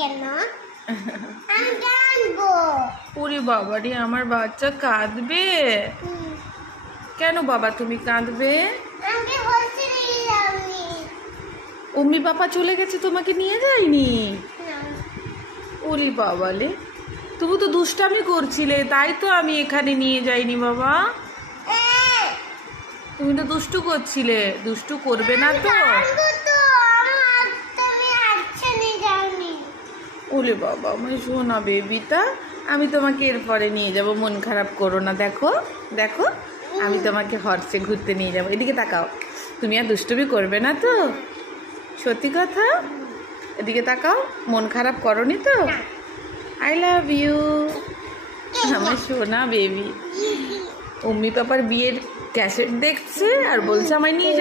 কেন? আমি কাঁদবো। ওরে বাবারে, আমার বাচ্চা কাঁদবে কেন? বাবা তুমি কাঁদবে? আমি বলছি আমি অম্মি বাবা চলে গেছে, তোমাকে নিয়ে যায়নি? না। ওরে বাবালে, তুমি তো দুষ্টামি করছিলে, তাই তো আমি এখানে নিয়ে যাইনি বাবা। তুমি তো দুষ্টু করছিলে, দুষ্টু করবে না তো? কাঁদবো তো, আমার তুমি আচ্ছা নিয়ে যাওনি। ওলে বাবা, আমার শোনা বেবিটা, আমি তোমাকে এরপরে নিয়ে যাব, মন খারাপ করো না। দেখো দেখো, আমি তোমাকে হর্ষে ঘুরতে নিয়ে যাব। এদিকে তাকাও, তুমি আর দুষ্টুমি করবে না তো? সত্যি কথা, এদিকে তাকাও, মন খারাপ করোনি তো? আই লাভ ইউ আমার সোনা বেবি। অম্মি পাপার বিয়ের ক্যাসেট দেখছে আর বলছে আমায় নিয়ে